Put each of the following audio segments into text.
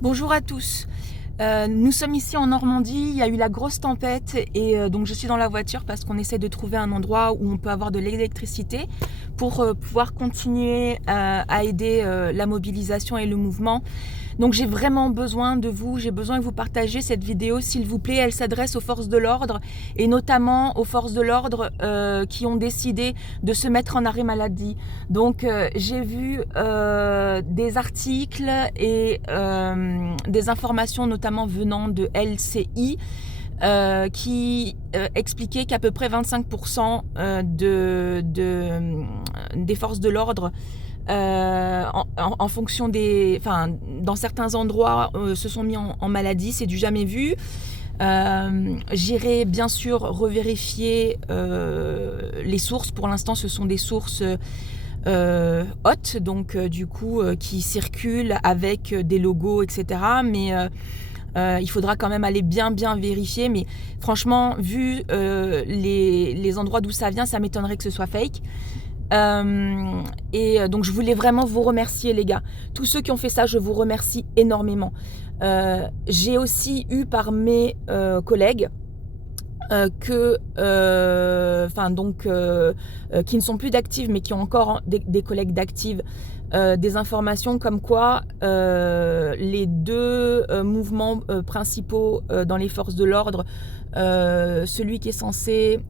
Bonjour à tous. Nous sommes ici en Normandie, il y a eu la grosse tempête et donc je suis dans la voiture parce qu'on essaie de trouver un endroit où on peut avoir de l'électricité pour pouvoir continuer à aider la mobilisation et le mouvement. Donc j'ai vraiment besoin de vous, j'ai besoin que vous partagiez cette vidéo s'il vous plaît. Elle s'adresse aux forces de l'ordre et notamment aux forces de l'ordre qui ont décidé de se mettre en arrêt maladie. Donc j'ai vu des articles et des informations notamment venant de LCI qui expliquait qu'à peu près 25% des forces de l'ordre en fonction des, enfin, dans certains endroits se sont mis en maladie, c'est du jamais vu. J'irai bien sûr revérifier les sources. Pour l'instant, ce sont des sources hautes, donc du coup qui circulent avec des logos, etc. Mais il faudra quand même aller bien vérifier. Mais franchement, vu les endroits d'où ça vient, ça m'étonnerait que ce soit fake. Donc je voulais vraiment vous remercier les gars, tous ceux qui ont fait ça, je vous remercie énormément. J'ai aussi eu par mes collègues qui ne sont plus d'actives mais qui ont encore des collègues d'actives, des informations comme quoi les deux mouvements principaux dans les forces de l'ordre, celui qui est censé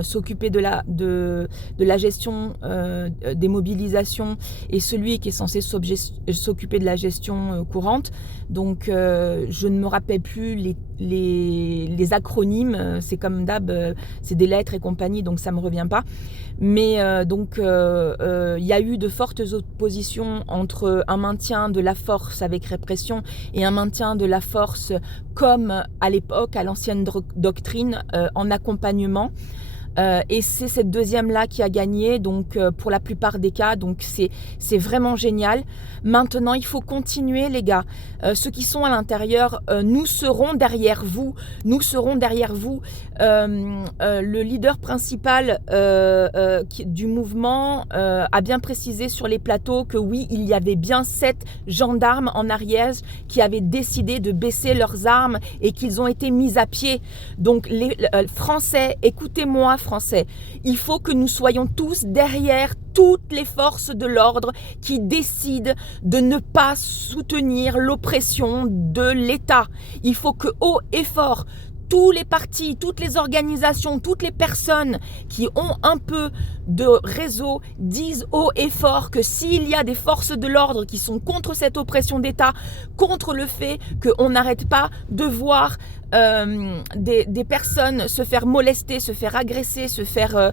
s'occuper de la gestion des mobilisations et celui qui est censé s'occuper de la gestion courante. Donc je ne me rappelle plus les acronymes, c'est comme d'hab, c'est des lettres et compagnie, donc ça ne me revient pas. Mais il y a eu de fortes oppositions entre un maintien de la force avec répression et un maintien de la force comme à l'époque, à l'ancienne doctrine, en accompagnement. Et c'est cette deuxième-là qui a gagné, donc pour la plupart des cas, donc c'est vraiment génial. Maintenant, il faut continuer, les gars. Ceux qui sont à l'intérieur, nous serons derrière vous. Nous serons derrière vous. Le leader principal du mouvement a bien précisé sur les plateaux que oui, il y avait bien 7 gendarmes en Ariège qui avaient décidé de baisser leurs armes et qu'ils ont été mis à pied. Donc les Français, écoutez-moi Français, il faut que nous soyons tous derrière toutes les forces de l'ordre qui décident de ne pas soutenir l'oppression de l'État. Il faut que haut et fort, tous les partis, toutes les organisations, toutes les personnes qui ont un peu de réseau disent haut et fort que s'il y a des forces de l'ordre qui sont contre cette oppression d'État, contre le fait qu'on n'arrête pas de voir des personnes se faire molester, se faire agresser, se faire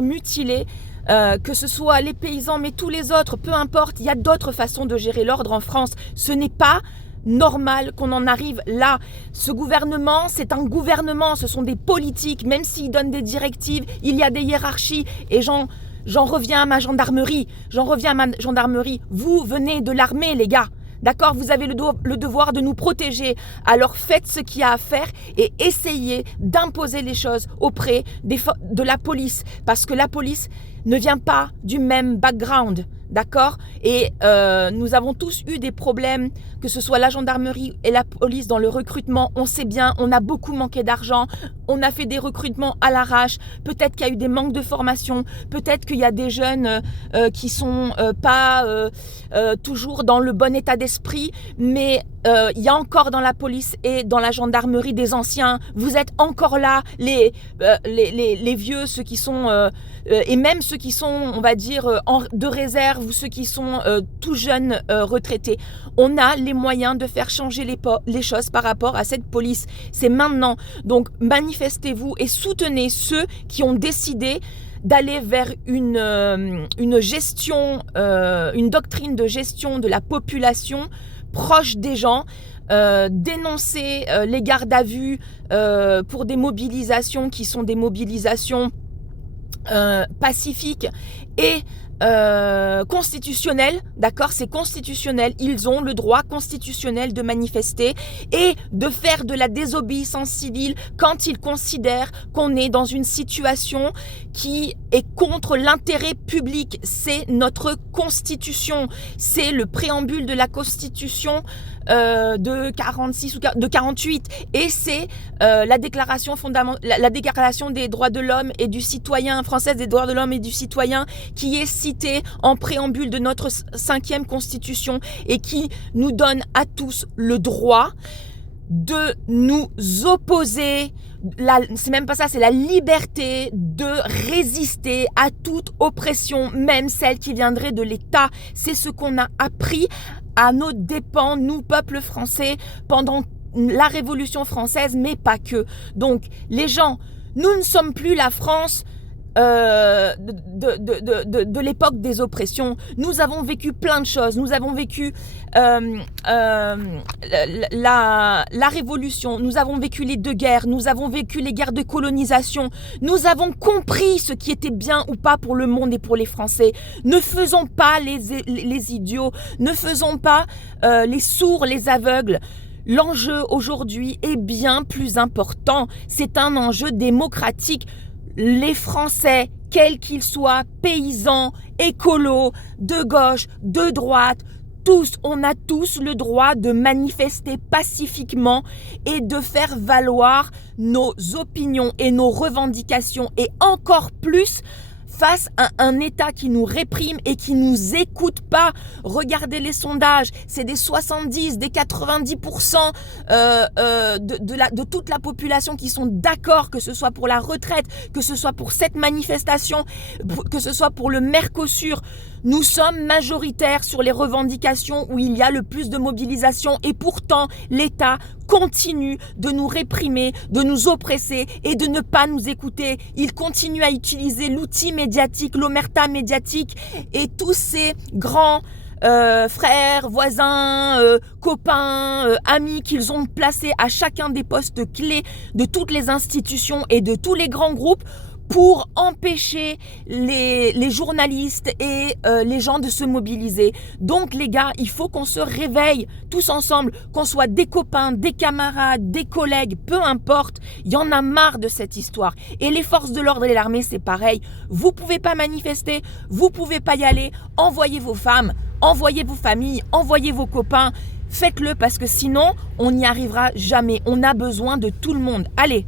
mutiler, que ce soit les paysans mais tous les autres, peu importe, il y a d'autres façons de gérer l'ordre en France. Ce n'est pas normal qu'on en arrive là. Ce gouvernement, c'est un gouvernement, ce sont des politiques, même s'ils donnent des directives, il y a des hiérarchies et j'en reviens à ma gendarmerie. Vous venez de l'armée, les gars. D'accord, vous avez le devoir de nous protéger. Alors faites ce qu'il y a à faire et essayez d'imposer les choses auprès de la police. Parce que la police ne vient pas du même background. D'accord? Et nous avons tous eu des problèmes, que ce soit la gendarmerie et la police dans le recrutement. On sait bien, on a beaucoup manqué d'argent. On a fait des recrutements à l'arrache. Peut-être qu'il y a eu des manques de formation. Peut-être qu'il y a des jeunes qui sont pas toujours dans le bon état d'esprit. Mais il y a encore dans la police et dans la gendarmerie des anciens. Vous êtes encore là, les vieux, ceux qui sont et même ceux qui sont, on va dire, de réserve ou ceux qui sont tout jeunes retraités. On a les moyens de faire changer les choses par rapport à cette police. C'est maintenant. Donc manifestez-vous et soutenez ceux qui ont décidé d'aller vers une gestion, une doctrine de gestion de la population proche des gens. Dénoncer les gardes à vue pour des mobilisations qui sont des mobilisations pacifiques et constitutionnel, d'accord, c'est constitutionnel, ils ont le droit constitutionnel de manifester et de faire de la désobéissance civile quand ils considèrent qu'on est dans une situation qui est contre l'intérêt public. C'est notre constitution, c'est le préambule de la constitution de 46 ou de 48 et c'est la déclaration la déclaration des droits de l'homme et du citoyen française des droits de l'homme et du citoyen qui est citée en préambule de notre 5e constitution et qui nous donne à tous le droit de nous opposer. C'est même pas ça, c'est la liberté de résister à toute oppression, même celle qui viendrait de l'État. C'est ce qu'on a appris à nos dépens, nous, peuple français, pendant la Révolution française, mais pas que. Donc, les gens, nous ne sommes plus la France de l'époque des oppressions. Nous avons vécu plein de choses. Nous avons vécu la Révolution. Nous avons vécu les 2 guerres. Nous avons vécu les guerres de colonisation. Nous avons compris ce qui était bien ou pas pour le monde et pour les Français. Ne faisons pas les idiots. Ne faisons pas les sourds, les aveugles. L'enjeu aujourd'hui est bien plus important. C'est un enjeu démocratique. Les Français, quels qu'ils soient, paysans, écolos, de gauche, de droite, on a tous le droit de manifester pacifiquement et de faire valoir nos opinions et nos revendications et encore plus face à un État qui nous réprime et qui nous écoute pas. Regardez les sondages, c'est des 70, des 90% de toute la population qui sont d'accord, que ce soit pour la retraite, que ce soit pour cette manifestation, que ce soit pour le Mercosur. Nous sommes majoritaires sur les revendications où il y a le plus de mobilisation et pourtant l'État continue de nous réprimer, de nous oppresser et de ne pas nous écouter. Il continue à utiliser l'outil médiatique, l'omerta médiatique et tous ces grands frères, voisins, copains, amis qu'ils ont placés à chacun des postes clés de toutes les institutions et de tous les grands groupes pour empêcher les journalistes et les gens de se mobiliser. Donc les gars, il faut qu'on se réveille tous ensemble, qu'on soit des copains, des camarades, des collègues, peu importe. Il y en a marre de cette histoire. Et les forces de l'ordre et l'armée, c'est pareil. Vous pouvez pas manifester, vous pouvez pas y aller. Envoyez vos femmes, envoyez vos familles, envoyez vos copains. Faites-le parce que sinon, on n'y arrivera jamais. On a besoin de tout le monde. Allez!